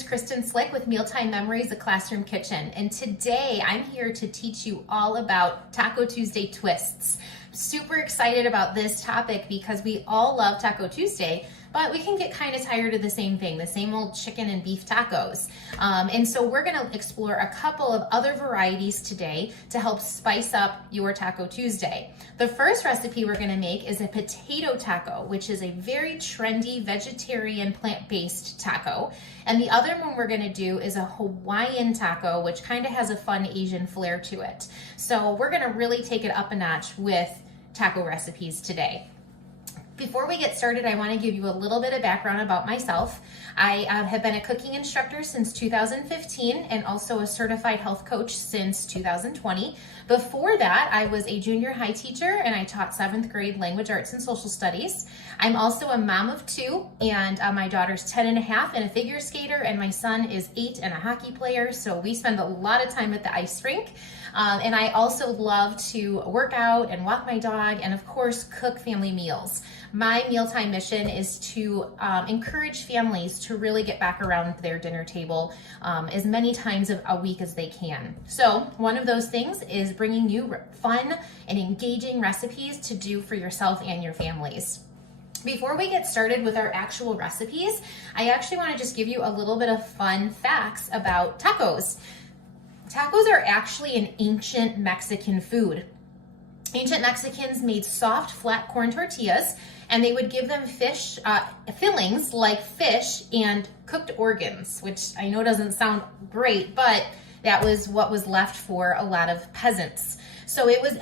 is Kristen Slick with Mealtime Memories, a Classroom Kitchen. And today I'm here to teach you all about Taco Tuesday twists. Super excited about this topic because we all love Taco Tuesday, but we can get kind of tired of the same thing, the same old chicken and beef tacos. And so we're gonna explore a couple of other varieties today to help spice up your Taco Tuesday. The first recipe we're gonna make is a potato taco, which is a very trendy vegetarian plant-based taco. And the other one we're gonna do is a Hawaiian taco, which kind of has a fun Asian flair to it. So we're gonna really take it up a notch with taco recipes today. Before we get started, I want to give you a little bit of background about myself. I have been a cooking instructor since 2015 and also a certified health coach since 2020. Before that, I was a junior high teacher and I taught 7th grade language arts and social studies. I'm also a mom of 2, and my daughter's 10 and a half and a figure skater, and my son is 8 and a hockey player, so we spend a lot of time at the ice rink. And I also love to work out and walk my dog and, of course, cook family meals. My mealtime mission is to encourage families to really get back around their dinner table as many times a week as they can. So one of those things is bringing you fun and engaging recipes to do for yourself and your families. Before we get started with our actual recipes, I actually want to just give you a little bit of fun facts about tacos. Tacos are actually an ancient Mexican food. Ancient Mexicans made soft, flat corn tortillas, and they would give them fish fillings like fish and cooked organs, which I know doesn't sound great, but that was what was left for a lot of peasants. So it was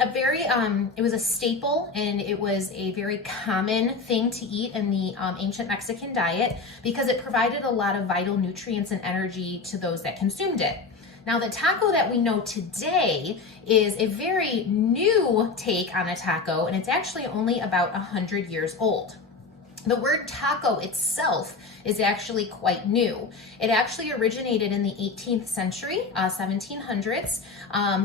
it was a staple, and it was a very common thing to eat in the ancient Mexican diet because it provided a lot of vital nutrients and energy to those that consumed it. Now, the taco that we know today is a very new take on a taco, and it's actually only about 100 years old. The word taco itself is actually quite new. It actually originated in the 18th century, 1700s,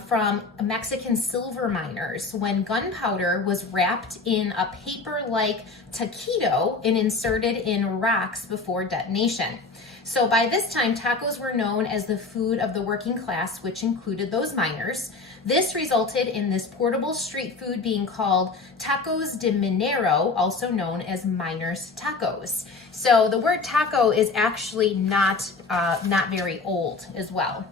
from Mexican silver miners when gunpowder was wrapped in a paper-like taquito and inserted in rocks before detonation. So by this time, tacos were known as the food of the working class, which included those miners. This resulted in this portable street food being called tacos de minero, also known as miners' tacos. So the word taco is actually not very old as well.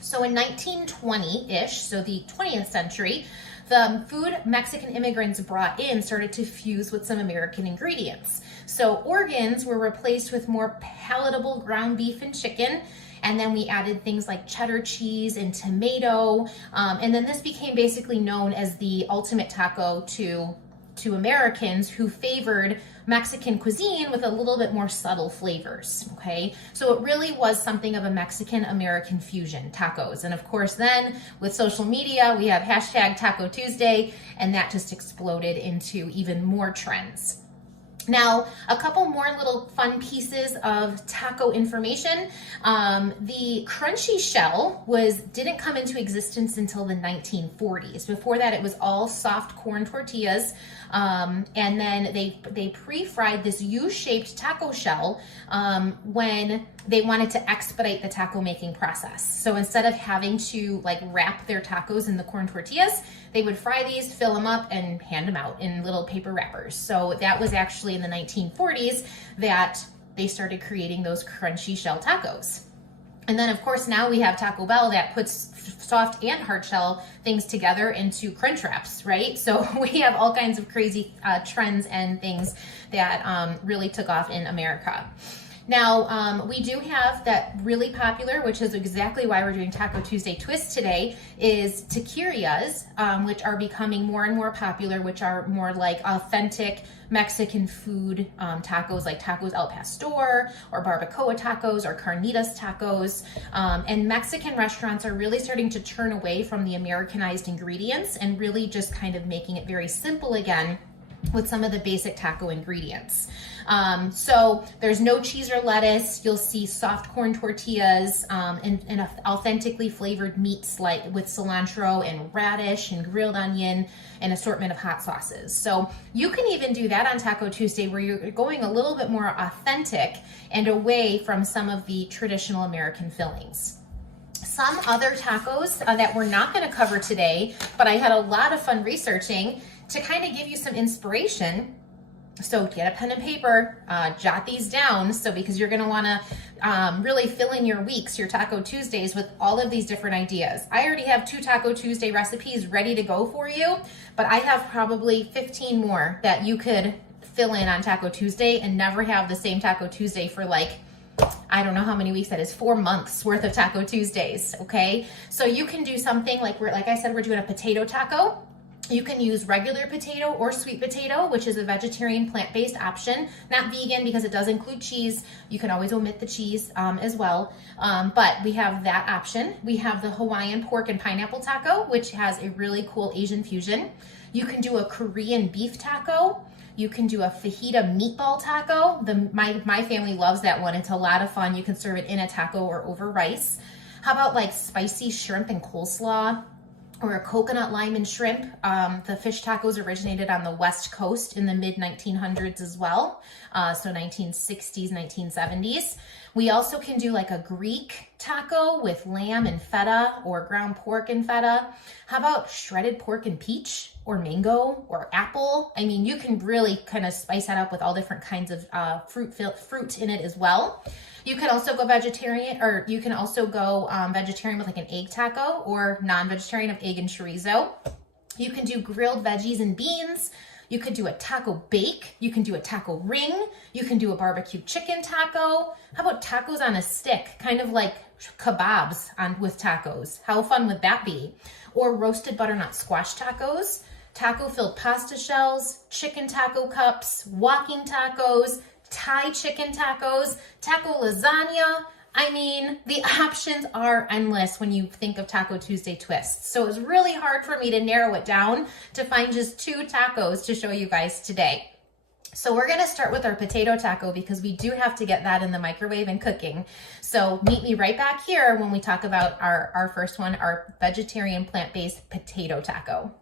So in 1920-ish, so the 20th century, the food Mexican immigrants brought in started to fuse with some American ingredients. So organs were replaced with more palatable ground beef and chicken, and then we added things like cheddar cheese and tomato, and then this became basically known as the ultimate taco to Americans who favored Mexican cuisine with a little bit more subtle flavors, okay? So it really was something of a Mexican-American fusion, tacos. And of course then, with social media, we have hashtag Taco Tuesday, and that just exploded into even more trends. Now, a couple more little fun pieces of taco information. The crunchy shell didn't come into existence until the 1940s. Before that, it was all soft corn tortillas, and then they pre-fried this U-shaped taco shell when they wanted to expedite the taco making process. So instead of having to wrap their tacos in the corn tortillas, they would fry these, fill them up, and hand them out in little paper wrappers. So that was actually in the 1940s that they started creating those crunchy shell tacos. And then of course now we have Taco Bell that puts soft and hard shell things together into crunch wraps, right? So we have all kinds of crazy trends and things that really took off in America. Now, we do have that really popular, which is exactly why we're doing Taco Tuesday Twist today, is taquerias, which are becoming more and more popular, which are more like authentic Mexican food tacos, like tacos al pastor or barbacoa tacos or carnitas tacos. And Mexican restaurants are really starting to turn away from the Americanized ingredients and really just kind of making it very simple again with some of the basic taco ingredients. So there's no cheese or lettuce. You'll see soft corn tortillas and authentically flavored meats like with cilantro and radish and grilled onion and assortment of hot sauces. So you can even do that on Taco Tuesday, where you're going a little bit more authentic and away from some of the traditional American fillings. Some other tacos that we're not going to cover today, but I had a lot of fun researching to kind of give you some inspiration. So get a pen and paper, jot these down. So because you're going to want to really fill in your weeks, your Taco Tuesdays, with all of these different ideas. I already have 2 Taco Tuesday recipes ready to go for you, but I have probably 15 more that you could fill in on Taco Tuesday and never have the same Taco Tuesday for like, I don't know how many weeks that is, 4 months worth of Taco Tuesdays, okay? So you can do something like like I said, we're doing a potato taco. You can use regular potato or sweet potato, which is a vegetarian plant-based option, not vegan because it does include cheese. You can always omit the cheese as well, but we have that option. We have the Hawaiian pork and pineapple taco, which has a really cool Asian fusion. You can do a Korean beef taco. You can do a fajita meatball taco. My family loves that one. It's a lot of fun. You can serve it in a taco or over rice. How about like spicy shrimp and coleslaw? Or a coconut lime and shrimp. The fish tacos originated on the West Coast in the mid-1900s as well. So 1960s, 1970s. We also can do like a Greek taco with lamb and feta or ground pork and feta. How about shredded pork and peach or mango or apple? I mean, you can really kind of spice that up with all different kinds of fruit in it as well. You can also go vegetarian, or you can also go vegetarian with like an egg taco, or non-vegetarian of egg and chorizo. You can do grilled veggies and beans. You could do a taco bake. You can do a taco ring. You can do a barbecue chicken taco. How about tacos on a stick? Kind of like kebabs with tacos. How fun would that be? Or roasted butternut squash tacos, taco-filled pasta shells, chicken taco cups, walking tacos, Thai chicken tacos, taco lasagna. I mean, the options are endless when you think of Taco Tuesday twists. So it was really hard for me to narrow it down to find just 2 tacos to show you guys today. So we're gonna start with our potato taco because we do have to get that in the microwave and cooking. So meet me right back here when we talk about our first one, our vegetarian plant-based potato taco.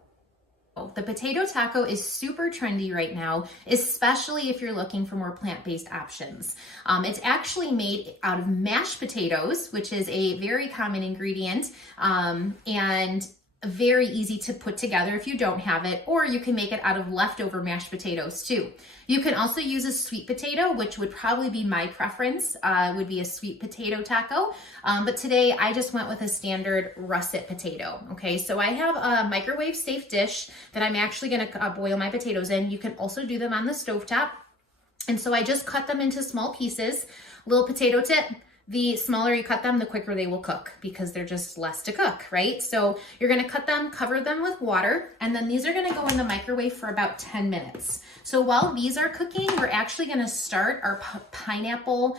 The potato taco is super trendy right now, especially if you're looking for more plant-based options. It's actually made out of mashed potatoes, which is a very common ingredient, and very easy to put together if you don't have it, or you can make it out of leftover mashed potatoes too. You can also use a sweet potato, which would probably be my preference, would be a sweet potato taco. But today I just went with a standard russet potato. Okay, so I have a microwave safe dish that I'm actually gonna boil my potatoes in. You can also do them on the stovetop. And so I just cut them into small pieces. Little potato tip: the smaller you cut them, the quicker they will cook because they're just less to cook, right? So you're gonna cut them, cover them with water, and then these are gonna go in the microwave for about 10 minutes. So while these are cooking, we're actually gonna start our pineapple,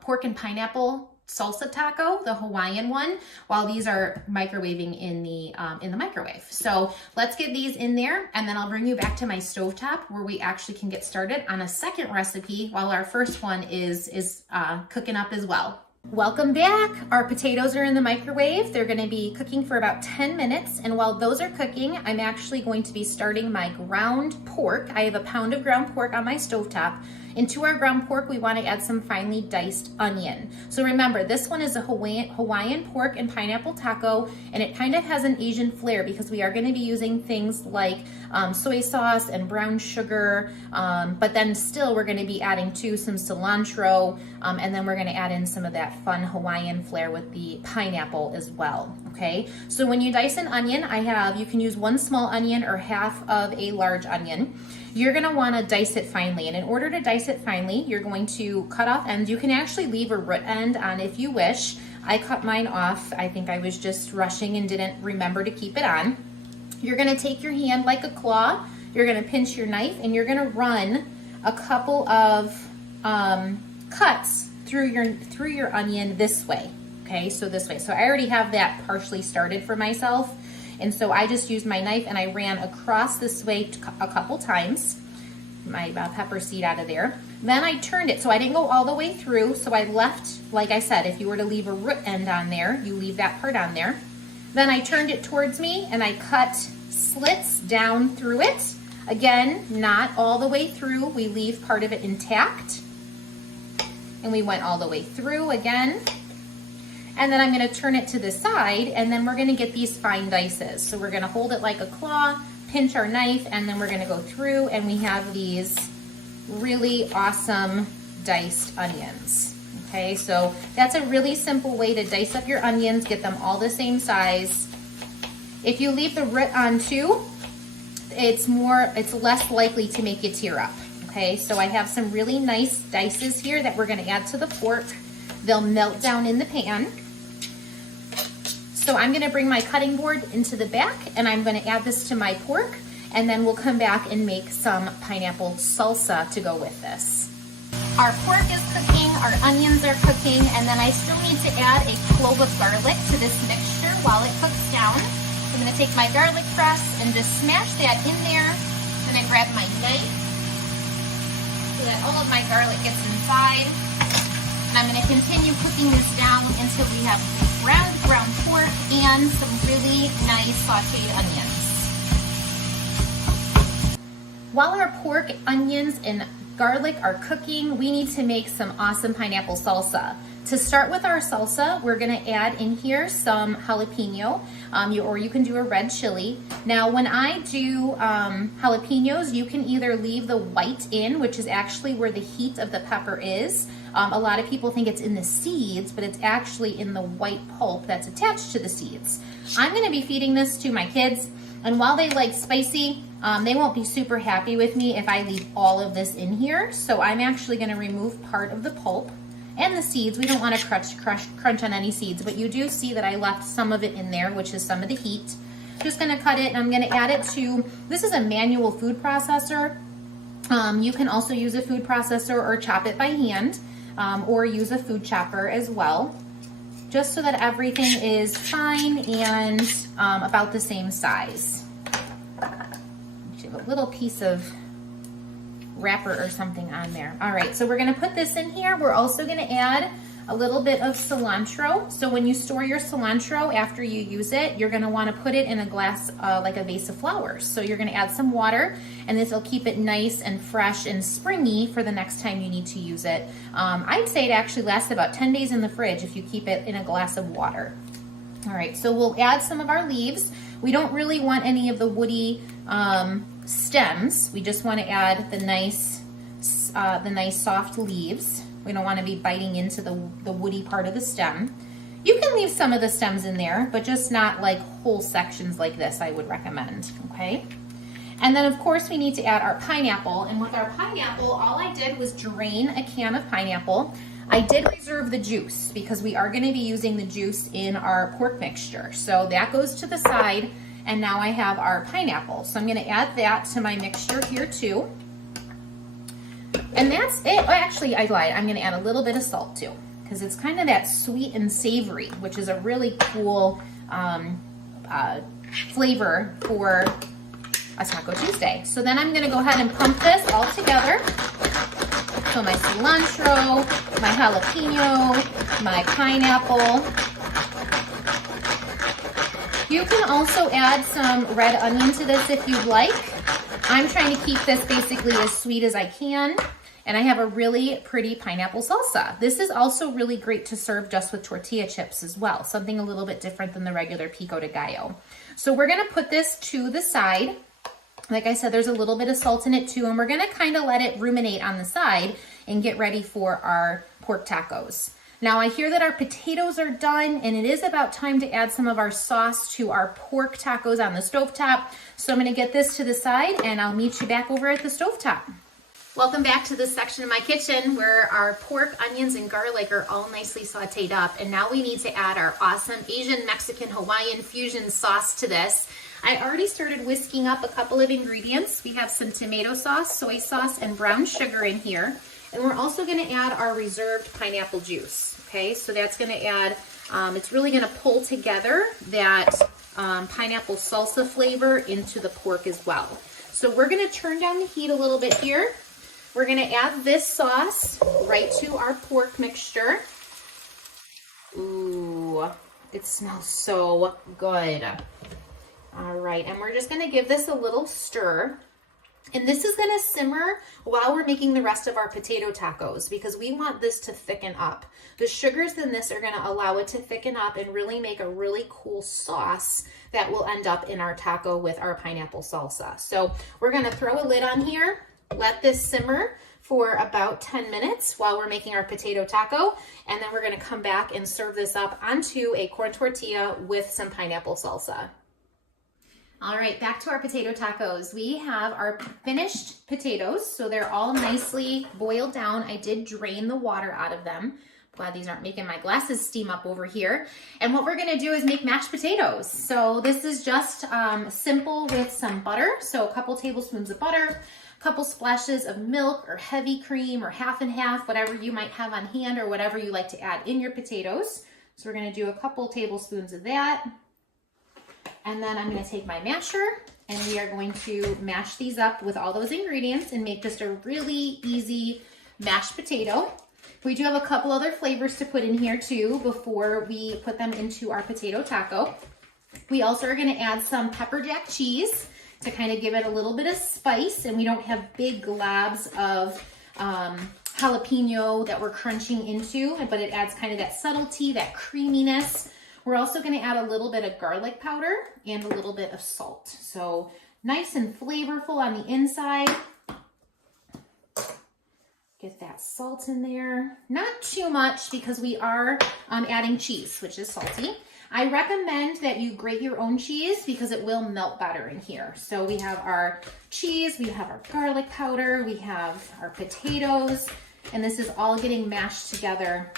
pork and pineapple salsa taco, the Hawaiian one, while these are microwaving in the microwave. So let's get these in there, and then I'll bring you back to my stovetop where we actually can get started on a second recipe while our first one is cooking up as well. Welcome back. Our potatoes are in the microwave. They're going to be cooking for about 10 minutes. And while those are cooking, I'm actually going to be starting my ground pork. I have a pound of ground pork on my stovetop. Into our ground pork, we want to add some finely diced onion. So remember, this one is a Hawaiian pork and pineapple taco, and it kind of has an Asian flair because we are going to be using things like soy sauce and brown sugar, but then still we're going to be adding too some cilantro, and then we're going to add in some of that fun Hawaiian flair with the pineapple as well. Okay, so when you dice an onion, you can use 1 small onion or half of a large onion. You're gonna wanna dice it finely, and in order to dice it finely, you're going to cut off ends. You can actually leave a root end on if you wish. I cut mine off. I think I was just rushing and didn't remember to keep it on. You're gonna take your hand like a claw, you're gonna pinch your knife, and you're gonna run a couple of cuts through your onion this way. Okay, so this way. So I already have that partially started for myself. And so I just used my knife and I ran across this way a couple times, my pepper seed out of there. Then I turned it, so I didn't go all the way through. So I left, like I said, if you were to leave a root end on there, you leave that part on there. Then I turned it towards me and I cut slits down through it. Again, not all the way through. We leave part of it intact. And we went all the way through again. And then I'm gonna turn it to the side, and then we're gonna get these fine dices. So we're gonna hold it like a claw, pinch our knife, and then we're gonna go through, and we have these really awesome diced onions. Okay, so that's a really simple way to dice up your onions, get them all the same size. If you leave the root on too, it's less likely to make you tear up. Okay, so I have some really nice dices here that we're gonna add to the pork. They'll melt down in the pan. So I'm gonna bring my cutting board into the back and I'm gonna add this to my pork, and then we'll come back and make some pineapple salsa to go with this. Our pork is cooking, our onions are cooking, and then I still need to add a clove of garlic to this mixture while it cooks down. I'm gonna take my garlic press and just smash that in there. I'm gonna grab my knife so that all of my garlic gets inside. And I'm gonna continue cooking this down until we have brown pork and some really nice sauteed onions. While our pork, onions, and garlic are cooking, we need to make some awesome pineapple salsa. To start with our salsa, we're gonna add in here some jalapeno, or you can do a red chili. Now, when I do jalapenos, you can either leave the white in, which is actually where the heat of the pepper is. A lot of people think it's in the seeds, but it's actually in the white pulp that's attached to the seeds. I'm gonna be feeding this to my kids, and while they like spicy, they won't be super happy with me if I leave all of this in here. So I'm actually gonna remove part of the pulp and the seeds. We don't want to crunch on any seeds, but you do see that I left some of it in there, which is some of the heat. Just gonna cut it and I'm gonna add it to, this is a manual food processor. You can also use a food processor or chop it by hand, or use a food chopper as well, just so that everything is fine and about the same size. You have a little piece of wrapper or something on there. All right, so we're gonna put this in here. We're also gonna add a little bit of cilantro. So when you store your cilantro after you use it, you're gonna wanna put it in a glass, like a vase of flowers. So you're gonna add some water, and this will keep it nice and fresh and springy for the next time you need to use it. I'd say it actually lasts about 10 days in the fridge if you keep it in a glass of water. All right, so we'll add some of our leaves. We don't really want any of the woody stems. We just want to add the nice soft leaves. We don't want to be biting into the woody part of the stem. You can leave some of the stems in there, but just not like whole sections like this, I would recommend, okay? And then of course we need to add our pineapple. And with our pineapple, all I did was drain a can of pineapple. I did reserve the juice because we are going to be using the juice in our pork mixture. So that goes to the side. And now I have our pineapple. So I'm gonna add that to my mixture here too. And that's it. Oh, actually, I lied. I'm gonna add a little bit of salt too, because it's kind of that sweet and savory, which is a really cool flavor for a Taco Tuesday. So then I'm gonna go ahead and pump this all together. So my cilantro, my jalapeno, my pineapple. You can also add some red onion to this if you'd like. I'm trying to keep this basically as sweet as I can, and I have a really pretty pineapple salsa. This is also really great to serve just with tortilla chips as well, something a little bit different than the regular pico de gallo. So we're gonna put this to the side. Like I said, there's a little bit of salt in it too, and we're gonna kind of let it ruminate on the side and get ready for our pork tacos. Now I hear that our potatoes are done, and it is about time to add some of our sauce to our pork tacos on the stovetop. So I'm gonna get this to the side and I'll meet you back over at the stovetop. Welcome back to this section of my kitchen where our pork, onions, and garlic are all nicely sauteed up. And now we need to add our awesome Asian, Mexican, Hawaiian fusion sauce to this. I already started whisking up a couple of ingredients. We have some tomato sauce, soy sauce, and brown sugar in here. And we're also gonna add our reserved pineapple juice, okay? So that's gonna add, it's really gonna pull together that pineapple salsa flavor into the pork as well. So we're gonna turn down the heat a little bit here. We're gonna add this sauce right to our pork mixture. Ooh, it smells so good. All right, and we're just gonna give this a little stir. And this is gonna simmer while we're making the rest of our potato tacos because we want this to thicken up. The sugars in this are gonna allow it to thicken up and really make a really cool sauce that will end up in our taco with our pineapple salsa. So we're gonna throw a lid on here, let this simmer for about 10 minutes while we're making our potato taco, and then we're gonna come back and serve this up onto a corn tortilla with some pineapple salsa. All right, back to our potato tacos. We have our finished potatoes, so they're all nicely boiled down. I did drain the water out of them. Glad these aren't making my glasses steam up over here. And what we're gonna do is make mashed potatoes. So this is just simple with some butter. So a couple tablespoons of butter, a couple splashes of milk or heavy cream or half and half, whatever you might have on hand or whatever you like to add in your potatoes. So we're gonna do a couple tablespoons of that. And then I'm gonna take my masher and we are going to mash these up with all those ingredients and make just a really easy mashed potato. We do have a couple other flavors to put in here too before we put them into our potato taco. We also are gonna add some pepper jack cheese to kind of give it a little bit of spice, and we don't have big globs of jalapeno that we're crunching into, but it adds kind of that subtlety, that creaminess. We're also gonna add a little bit of garlic powder and a little bit of salt. So nice and flavorful on the inside. Get that salt in there. Not too much because we are adding cheese, which is salty. I recommend that you grate your own cheese because it will melt better in here. So we have our cheese, we have our garlic powder, we have our potatoes, and this is all getting mashed together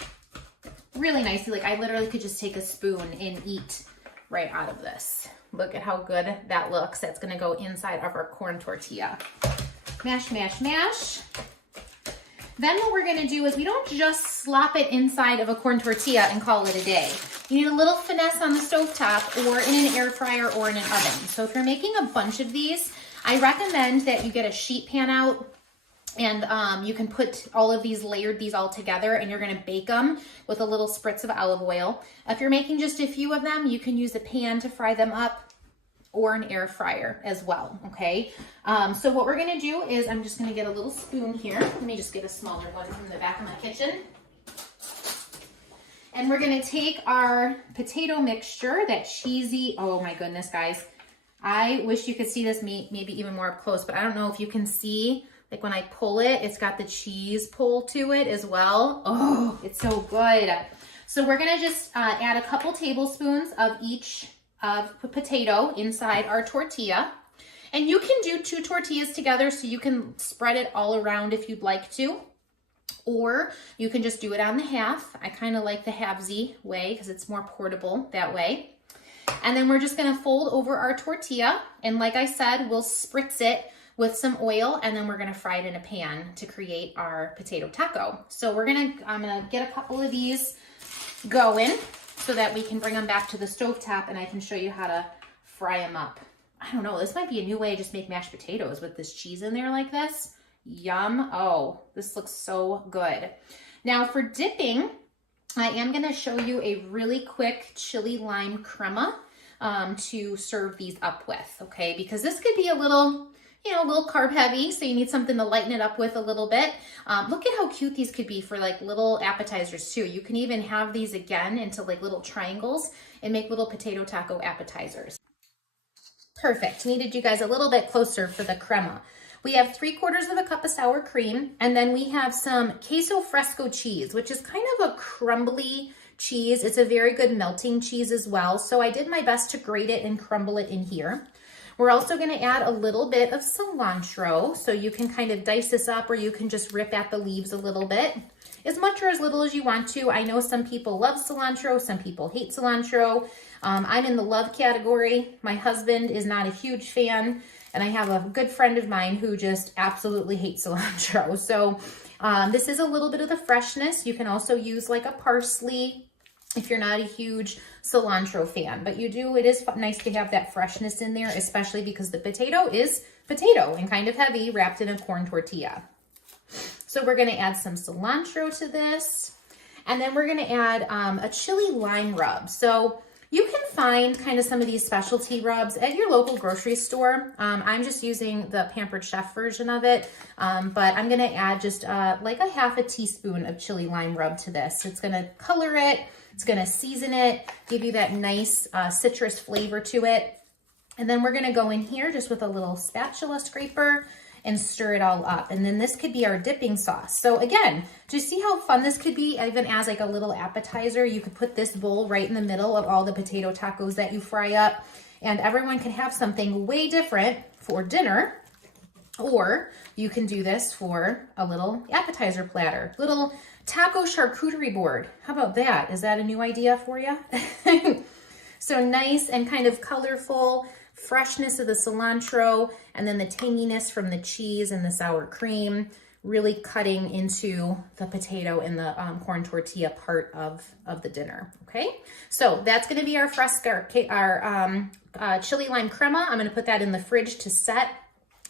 really nicely. Like I literally could just take a spoon and eat right out of this. Look at how good that looks. That's gonna go inside of our corn tortilla. Mash, mash, mash. Then what we're gonna do is we don't just slop it inside of a corn tortilla and call it a day. You need a little finesse on the stovetop or in an air fryer or in an oven. So if you're making a bunch of these, I recommend that you get a sheet pan out and you can put all of these, layered these all together, and you're gonna bake them with a little spritz of olive oil. If you're making just a few of them, you can use a pan to fry them up or an air fryer as well, okay? So what we're gonna do is I'm just gonna get a little spoon here. Let me just get a smaller one from the back of my kitchen. And we're gonna take our potato mixture, that cheesy, oh my goodness, guys. I wish you could see this maybe even more up close, but I don't know if you can see, like when I pull it, it's got the cheese pull to it as well. Oh, it's so good. So we're gonna just add a couple tablespoons of each potato inside our tortilla. And you can do 2 tortillas together, so you can spread it all around if you'd like to, or you can just do it on the half. I kind of like the halvesy way because it's more portable that way. And then we're just gonna fold over our tortilla, and like I said, we'll spritz it with some oil, and then we're gonna fry it in a pan to create our potato taco. So I'm gonna get a couple of these going so that we can bring them back to the stovetop and I can show you how to fry them up. I don't know, this might be a new way to just make mashed potatoes with this cheese in there like this. Yum. Oh, this looks so good. Now for dipping, I am gonna show you a really quick chili lime crema to serve these up with, okay? Because this could be a little carb heavy, so you need something to lighten it up with a little bit. Look at how cute these could be for like little appetizers too. You can even have these again into like little triangles and make little potato taco appetizers. Perfect. Needed you guys a little bit closer for the crema. We have 3/4 cup of sour cream, and then we have some queso fresco cheese, which is kind of a crumbly cheese. It's a very good melting cheese as well. So I did my best to grate it and crumble it in here. We're also gonna add a little bit of cilantro. So you can kind of dice this up, or you can just rip at the leaves a little bit, as much or as little as you want to. I know some people love cilantro, some people hate cilantro. I'm in the love category. My husband is not a huge fan, and I have a good friend of mine who just absolutely hates cilantro. So this is a little bit of the freshness. You can also use like a parsley if you're not a huge cilantro fan, but it is nice to have that freshness in there, especially because the potato is potato and kind of heavy, wrapped in a corn tortilla. So we're gonna add some cilantro to this, and then we're gonna add a chili lime rub. So you can find kind of some of these specialty rubs at your local grocery store. I'm just using the Pampered Chef version of it, but I'm gonna add just like a half a teaspoon of chili lime rub to this. It's gonna color it, it's gonna season it, give you that nice citrus flavor to it. And then we're gonna go in here just with a little spatula scraper and stir it all up. And then this could be our dipping sauce. So again, just see how fun this could be, even as like a little appetizer. You could put this bowl right in the middle of all the potato tacos that you fry up, and everyone can have something way different for dinner. Or you can do this for a little appetizer platter, little taco charcuterie board. How about that? Is that a new idea for you? So nice and kind of colorful, freshness of the cilantro, and then the tanginess from the cheese and the sour cream, really cutting into the potato and the corn tortilla part of the dinner, okay? So that's gonna be our chili lime crema. I'm gonna put that in the fridge to set.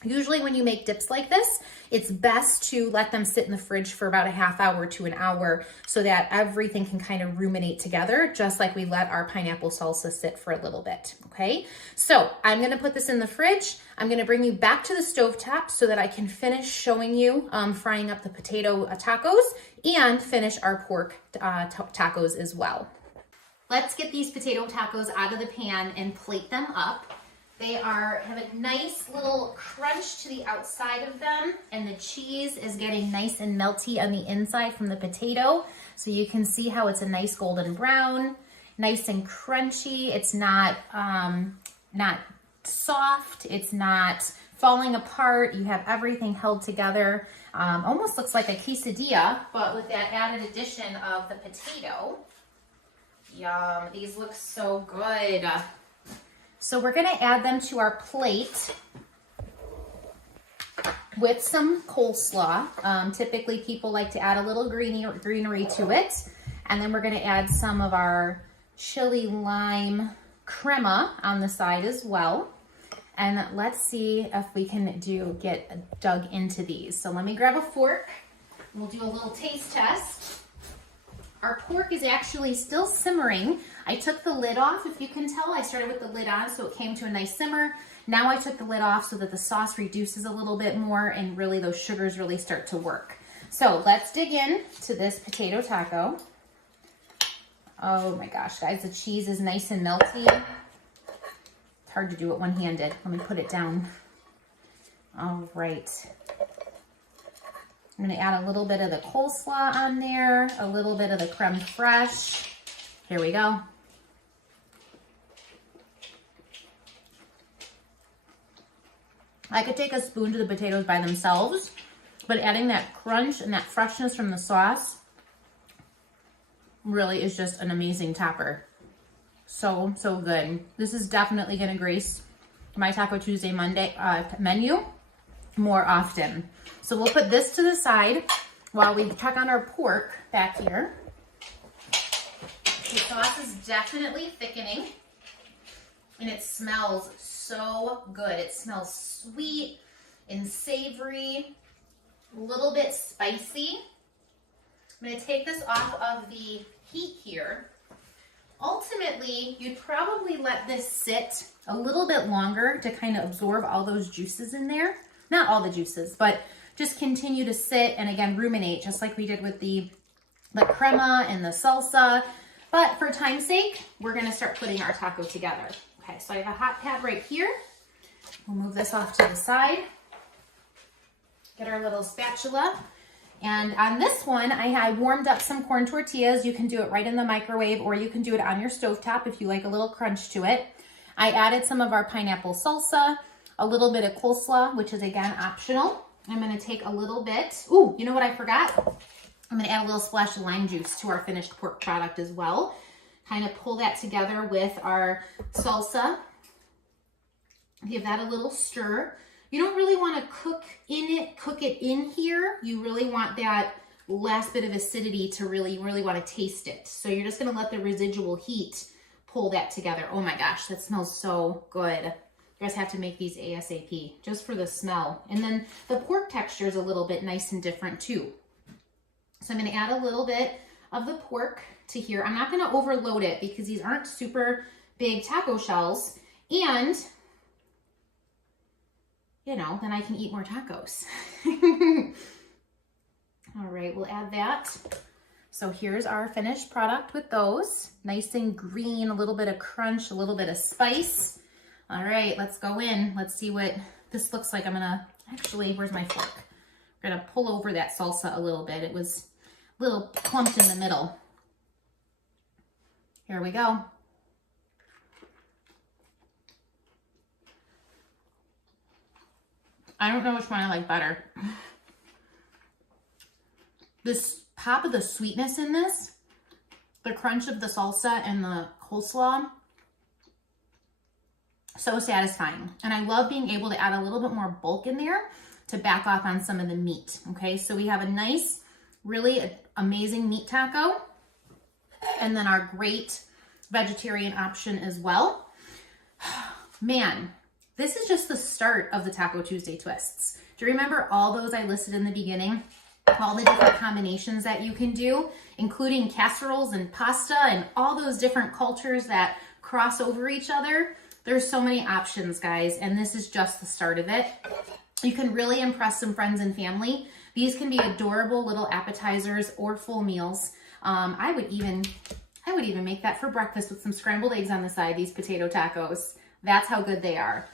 Usually when you make dips like this, it's best to let them sit in the fridge for about a half hour to an hour so that everything can kind of ruminate together, just like we let our pineapple salsa sit for a little bit, okay? So I'm gonna put this in the fridge. I'm gonna bring you back to the stovetop so that I can finish showing you frying up the potato tacos and finish our pork tacos as well. Let's get these potato tacos out of the pan and plate them up. They have a nice little crunch to the outside of them, and the cheese is getting nice and melty on the inside from the potato. So you can see how it's a nice golden brown, nice and crunchy. It's not soft, it's not falling apart. You have everything held together. Almost looks like a quesadilla, but with that added addition of the potato. Yum, these look so good. So we're gonna add them to our plate with some coleslaw. Typically people like to add a little greenery to it. And then we're gonna add some of our chili lime crema on the side as well. And let's see if we can get dug into these. So let me grab a fork. We'll do a little taste test. Our pork is actually still simmering. I took the lid off, if you can tell. I started with the lid on, so it came to a nice simmer. Now I took the lid off so that the sauce reduces a little bit more and really those sugars really start to work. So let's dig in to this potato taco. Oh my gosh, guys, the cheese is nice and melty. It's hard to do it one-handed. Let me put it down. All right. I'm gonna add a little bit of the coleslaw on there, a little bit of the creme fraiche. Here we go. I could take a spoon to the potatoes by themselves, but adding that crunch and that freshness from the sauce really is just an amazing topper. So, so good. This is definitely gonna grace my Taco Tuesday menu more often. So we'll put this to the side while we check on our pork back here. The sauce is definitely thickening and it smells so good. It smells sweet and savory, a little bit spicy. I'm gonna take this off of the heat here. Ultimately, you'd probably let this sit a little bit longer to kind of absorb all those juices in there. Not all the juices, but just continue to sit and again, ruminate, just like we did with the crema and the salsa. But for time's sake, we're gonna start putting our taco together. Okay, so I have a hot pad right here. We'll move this off to the side. Get our little spatula. And on this one, I warmed up some corn tortillas. You can do it right in the microwave, or you can do it on your stovetop if you like a little crunch to it. I added some of our pineapple salsa, a little bit of coleslaw, which is again optional. I'm gonna take a little bit. Ooh, you know what I forgot? I'm gonna add a little splash of lime juice to our finished pork product as well. Kind of pull that together with our salsa. Give that a little stir. You don't really want to cook it in here. You really want that last bit of acidity to really want to taste it. So you're just gonna let the residual heat pull that together. Oh my gosh, that smells so good. You guys have to make these ASAP just for the smell. And then the pork texture is a little bit nice and different too. So I'm gonna add a little bit of the pork to here. I'm not gonna overload it because these aren't super big taco shells. And, you know, then I can eat more tacos. All right, we'll add that. So here's our finished product with those. Nice and green, a little bit of crunch, a little bit of spice. All right, let's go in. Let's see what this looks like. I'm gonna, actually, where's my fork? I'm gonna pull over that salsa a little bit. It was a little clumped in the middle. Here we go. I don't know which one I like better. This pop of the sweetness in this, the crunch of the salsa and the coleslaw, so satisfying. And I love being able to add a little bit more bulk in there to back off on some of the meat. Okay, so we have a nice, really amazing meat taco, and then our great vegetarian option as well. Man, this is just the start of the Taco Tuesday twists. Do you remember all those I listed in the beginning? All the different combinations that you can do, including casseroles and pasta and all those different cultures that cross over each other. There's so many options, guys, and this is just the start of it. You can really impress some friends and family. These can be adorable little appetizers or full meals. I would even make that for breakfast with some scrambled eggs on the side, these potato tacos. That's how good they are.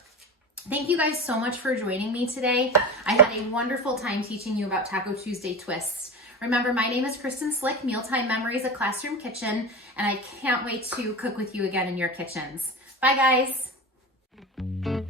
Thank you guys so much for joining me today. I had a wonderful time teaching you about Taco Tuesday twists. Remember, my name is Kristen Slick, Mealtime Memories, a Classroom Kitchen, and I can't wait to cook with you again in your kitchens. Bye, guys.